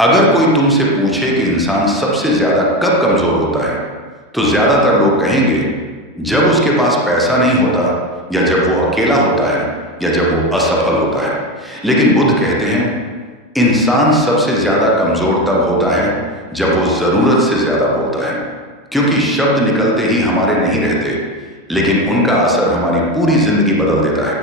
अगर कोई तुमसे पूछे कि इंसान सबसे ज्यादा कब कमजोर होता है, तो ज्यादातर लोग कहेंगे जब उसके पास पैसा नहीं होता, या जब वो अकेला होता है, या जब वो असफल होता है। लेकिन बुद्ध कहते हैं इंसान सबसे ज्यादा कमजोर तब होता है जब वो जरूरत से ज्यादा बोलता है, क्योंकि शब्द निकलते ही हमारे नहीं रहते, लेकिन उनका असर हमारी पूरी जिंदगी बदल देता है।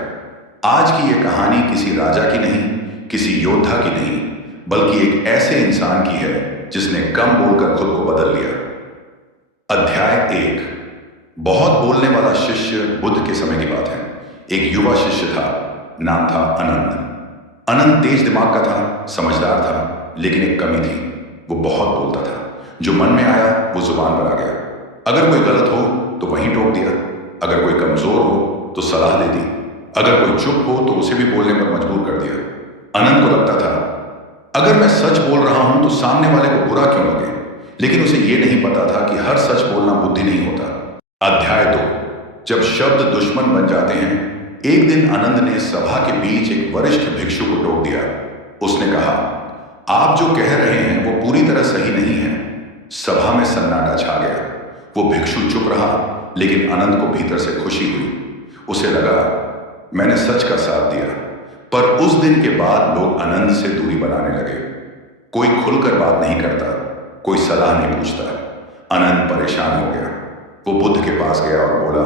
आज की ये कहानी किसी राजा की नहीं, किसी योद्धा की नहीं, बल्कि एक ऐसे इंसान की है जिसने कम बोलकर खुद को बदल लिया। अध्याय 1। बहुत बोलने वाला शिष्य। बुद्ध के समय की बात है। एक युवा शिष्य था, नाम था अनंत। अनंत तेज दिमाग का था, समझदार था, लेकिन एक कमी थी, वो बहुत बोलता था। जो मन में आया वो जुबान पर आ गया। अगर कोई गलत हो तो वहीं टोक दिया, अगर कोई कमजोर हो तो सलाह दे दी, अगर कोई चुप हो तो उसे भी बोलने पर मजबूर कर दिया। अनंत को लगता था अगर मैं सच बोल रहा हूं तो सामने वाले को बुरा क्यों लगे, लेकिन उसे यह नहीं पता था कि हर सच बोलना बुद्धि नहीं होता। अध्याय 2। जब शब्द दुश्मन बन जाते हैं। एक दिन आनंद ने सभा के बीच एक वरिष्ठ भिक्षु को टोक दिया। उसने कहा, आप जो कह रहे हैं वो पूरी तरह सही नहीं है। सभा में सन्नाटा छा गया। वो भिक्षु चुप रहा, लेकिन आनंद को भीतर से खुशी हुई। उसे लगा मैंने सच का साथ दिया। पर उस दिन के बाद लोग आनंद से दूरी बनाने लगे। कोई खुलकर बात नहीं करता, कोई सलाह नहीं पूछता। आनंद परेशान हो गया। वो बुद्ध के पास गया और बोला,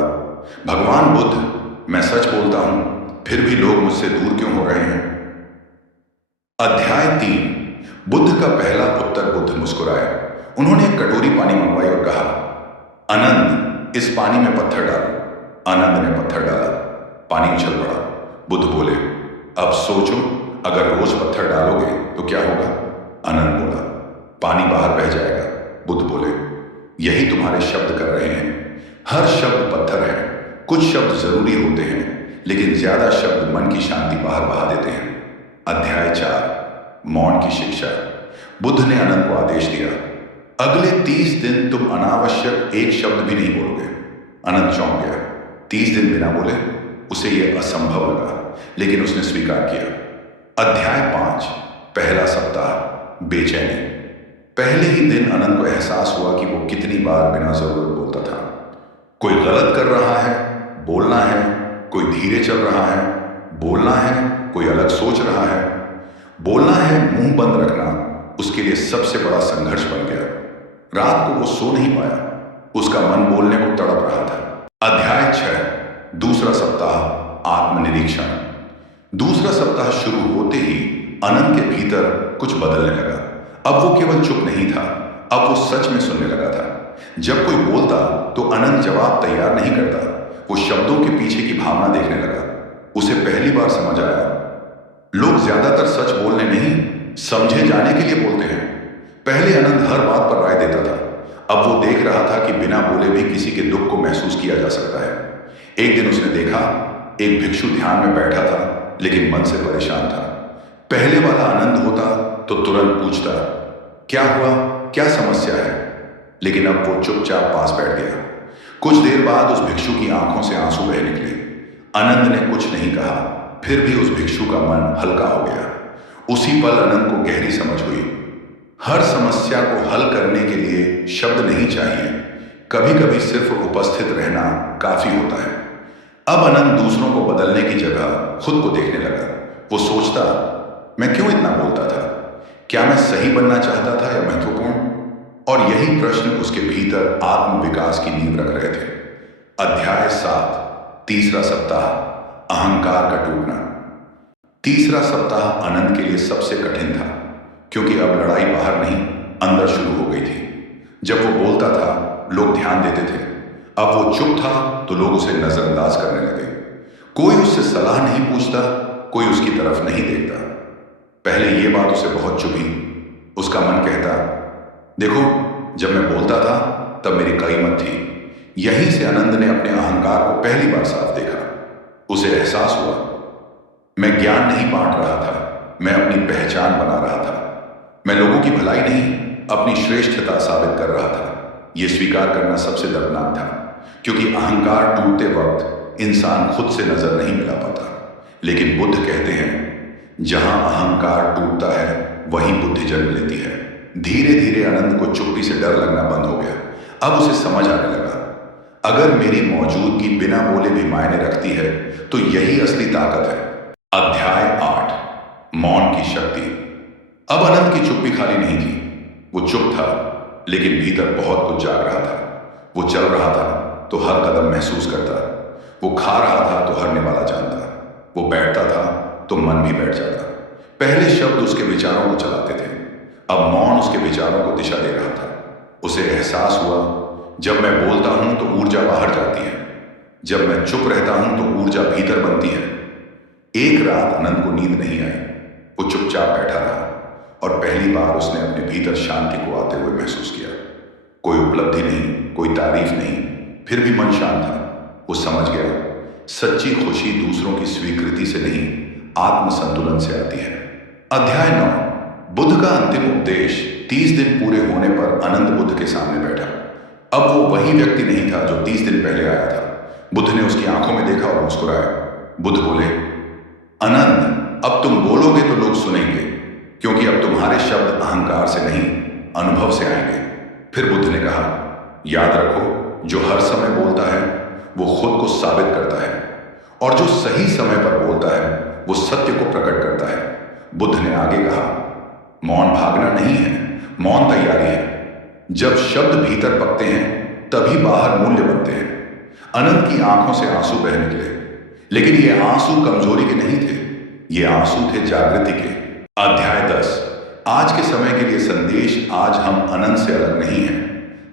भगवान बुद्ध, मैं सच बोलता हूं, फिर भी लोग मुझसे दूर क्यों हो रहे हैं। अध्याय 3। बुद्ध का पहला पुत्र। बुद्ध मुस्कुराए। उन्होंने एक कटोरी पानी मंगवाई और कहा, आनंद, इस पानी में पत्थर डालो। आनंद ने पत्थर डाला, पानी उछल पड़ा। बुद्ध बोले, अब सोचो, अगर रोज पत्थर डालोगे तो क्या होगा। आनंद बोला, पानी बाहर बह जाएगा। बुद्ध बोले, यही तुम्हारे शब्द कर रहे हैं। हर शब्द पत्थर है। कुछ शब्द जरूरी होते हैं, लेकिन ज्यादा शब्द मन की शांति बाहर बहा देते हैं। अध्याय 4। मौन की शिक्षा। बुद्ध ने आनंद को आदेश दिया, अगले 30 दिन तुम अनावश्यक एक शब्द भी नहीं बोलोगे। आनंद चौंक गया। 30 दिन बिना बोले? उसे यह असंभव लगा, लेकिन उसने स्वीकार किया। अध्याय 5। पहला सप्ताह। बेचैनी। पहले ही दिन आनंद को एहसास हुआ कि वो कितनी बार बिना जरूरत बोलता था। कोई गलत कर रहा है, बोलना है। कोई धीरे चल रहा है, बोलना है। कोई अलग सोच रहा है, बोलना है। मुंह बंद रखना उसके लिए सबसे बड़ा संघर्ष बन गया। रात को वो सो नहीं पाया। उसका मन बोलने को तड़प रहा था। अध्याय 6। दूसरा सप्ताह। आत्मनिरीक्षण। दूसरा सप्ताह शुरू होते ही आनंद के भीतर कुछ बदलने लगा। अब वो केवल चुप नहीं था, अब वो सच में सुनने लगा था। जब कोई बोलता तो आनंद जवाब तैयार नहीं करता, वो शब्दों के पीछे की भावना देखने लगा। उसे पहली बार समझ आया, लोग ज्यादातर सच बोलने नहीं, समझे जाने के लिए बोलते हैं। पहले आनंद हर बात पर राय देता था, अब वो देख रहा था कि बिना बोले भी किसी के दुख को महसूस किया जा सकता है। एक दिन उसने देखा, एक भिक्षु ध्यान में बैठा था, लेकिन मन से परेशान था। पहले वाला आनंद होता तो तुरंत पूछता, क्या हुआ, क्या समस्या है, लेकिन अब वो चुपचाप पास बैठ गया। कुछ देर बाद उस भिक्षु की आंखों से आंसू बह निकले। आनंद ने कुछ नहीं कहा, फिर भी उस भिक्षु का मन हल्का हो गया। उसी पल आनंद को गहरी समझ हुई, हर समस्या को हल करने के लिए शब्द नहीं चाहिए, कभी कभी सिर्फ उपस्थित रहना काफी होता है। अब आनंद दूसरों को बदलने की जगह खुद को देखने लगा। वो सोचता, मैं क्यों इतना बोलता था, क्या मैं सही बनना चाहता था या महत्वपूर्ण। और यही प्रश्न उसके भीतर आत्मविकास की नींव रख रहे थे। अध्याय 7। तीसरा सप्ताह। अहंकार का टूटना। तीसरा सप्ताह आनंद के लिए सबसे कठिन था, क्योंकि अब लड़ाई बाहर नहीं, अंदर शुरू हो गई थी। जब वो बोलता था लोग ध्यान देते थे, अब वो चुप था तो लोग उसे नजरअंदाज करने लगे। कोई उससे सलाह नहीं पूछता, कोई उसकी तरफ नहीं देखता। पहले ये बात उसे बहुत चुभी। उसका मन कहता, देखो, जब मैं बोलता था तब मेरी कीमत थी। यहीं से आनंद ने अपने अहंकार को पहली बार साफ देखा। उसे एहसास हुआ, मैं ज्ञान नहीं बांट रहा था, मैं अपनी पहचान बना रहा था। मैं लोगों की भलाई नहीं, अपनी श्रेष्ठता साबित कर रहा था। यह स्वीकार करना सबसे दर्दनाक था, क्योंकि अहंकार टूटते वक्त इंसान खुद से नजर नहीं मिला पाता। लेकिन बुद्ध कहते हैं, जहां अहंकार टूटता है वहीं बुद्धि जन्म लेती है। धीरे धीरे अनंत को चुप्पी से डर लगना बंद हो गया। अब उसे समझ आने लगा, अगर मेरी मौजूदगी बिना बोले भी मायने रखती है तो यही असली ताकत है। अध्याय 8, मौन की शक्ति। अब अनंत की चुप्पी खाली नहीं थी। वो चुप था, लेकिन भीतर बहुत कुछ जाग रहा था। वो चल रहा था तो हर कदम महसूस करता, वो खा रहा था तो हर निवाला जानता, वो बैठता था तो मन भी बैठ जाता। पहले शब्द उसके विचारों को चलाते थे, अब मौन उसके विचारों को दिशा दे रहा था। उसे एहसास हुआ, जब मैं बोलता हूं तो ऊर्जा बाहर जाती है, जब मैं चुप रहता हूं तो ऊर्जा भीतर बनती है। एक रात अनंत को नींद नहीं आई। वो चुपचाप बैठा रहा और पहली बार उसने अपने भीतर शांति को आते हुए महसूस किया। कोई उपलब्धि नहीं, कोई तारीफ नहीं, फिर भी मन शांत था। वो समझ गया, सच्ची खुशी दूसरों की स्वीकृति से नहीं, आत्मसंतुलन से आती है। अध्याय 9, बुद्ध का अंतिम उपदेश। 30 दिन पूरे होने पर अनंत बुद्ध के सामने बैठा। अब वो वही व्यक्ति नहीं था जो 30 दिन पहले आया था। बुद्ध ने उसकी आंखों में देखा और मुस्कुराया। बुद्ध बोले, अनंत, अब तुम बोलोगे तो लोग सुनेंगे, क्योंकि अब तुम्हारे शब्द अहंकार से नहीं, अनुभव से आएंगे। फिर बुद्ध ने कहा, याद रखो, जो हर समय बोलता है वो खुद को साबित करता है, और जो सही समय पर बोलता है वो सत्य को प्रकट करता है। बुद्ध ने आगे कहा, मौन भागना नहीं है, मौन तैयारी है। जब शब्द भीतर पकते हैं तभी बाहर मूल्य बनते हैं। अनंत की आंखों से आंसू बह निकले, लेकिन ये आंसू कमजोरी के नहीं थे, ये आंसू थे जागृति के। अध्याय 10, आज के समय के लिए संदेश। आज हम अनंत से अलग नहीं हैं।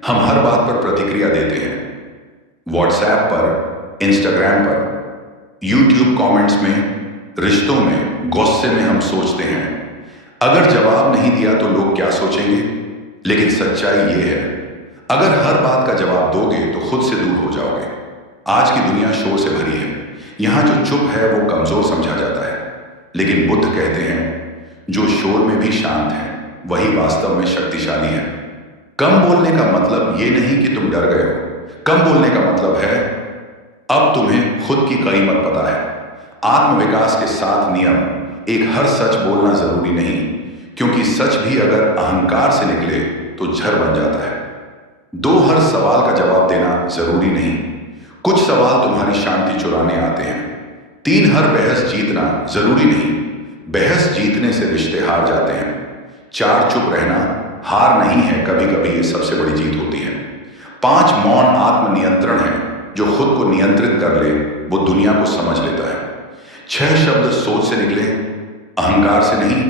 हम हर बात पर प्रतिक्रिया देते हैं, व्हाट्सएप पर, इंस्टाग्राम पर, यूट्यूब कमेंट्स में, रिश्तों में, गुस्से में हम सोचते हैं, अगर जवाब नहीं दिया तो लोग क्या सोचेंगे। लेकिन सच्चाई यह है, अगर हर बात का जवाब दोगे तो खुद से दूर हो जाओगे। आज की दुनिया शोर से भरी है, यहां जो चुप है वो कमजोर समझा जाता है, लेकिन बुद्ध कहते हैं, जो शोर में भी शांत है वही वास्तव में शक्तिशाली है। कम बोलने का मतलब ये नहीं कि तुम डर गए हो, कम बोलने का मतलब है अब तुम्हें खुद की कीमत पता है। आत्मविकास के 7 नियम। एक, हर सच बोलना जरूरी नहीं, क्योंकि सच भी अगर अहंकार से निकले तो झर बन जाता है। 2, हर सवाल का जवाब देना जरूरी नहीं, कुछ सवाल तुम्हारी शांति चुराने आते हैं। 3, हर बहस जीतना जरूरी नहीं, बहस जीतने से रिश्ते हार जाते हैं। 4, चुप रहना हार नहीं है, कभी कभी ये सबसे बड़ी जीत होती है। 5, मौन आत्मनियंत्रण है, जो खुद को नियंत्रित कर ले वो दुनिया को समझ लेता है। 6, शब्द सोच से निकले, अहंकार से नहीं,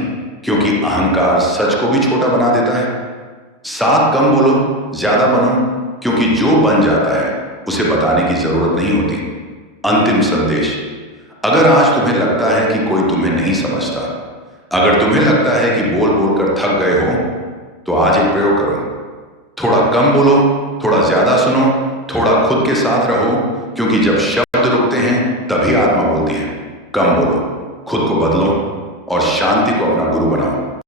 क्योंकि अहंकार सच को भी छोटा बना देता है। 7, कम बोलो, ज्यादा बनो, क्योंकि जो बन जाता है उसे बताने की जरूरत नहीं होती। अंतिम संदेश, अगर आज तुम्हें लगता है कि कोई तुम्हें नहीं समझता, अगर तुम्हें लगता है कि बोल बोलकर थक गए हो, तो आज एक प्रयोग करो। थोड़ा कम बोलो, थोड़ा ज्यादा सुनो, थोड़ा खुद के साथ रहो, क्योंकि जब शब्द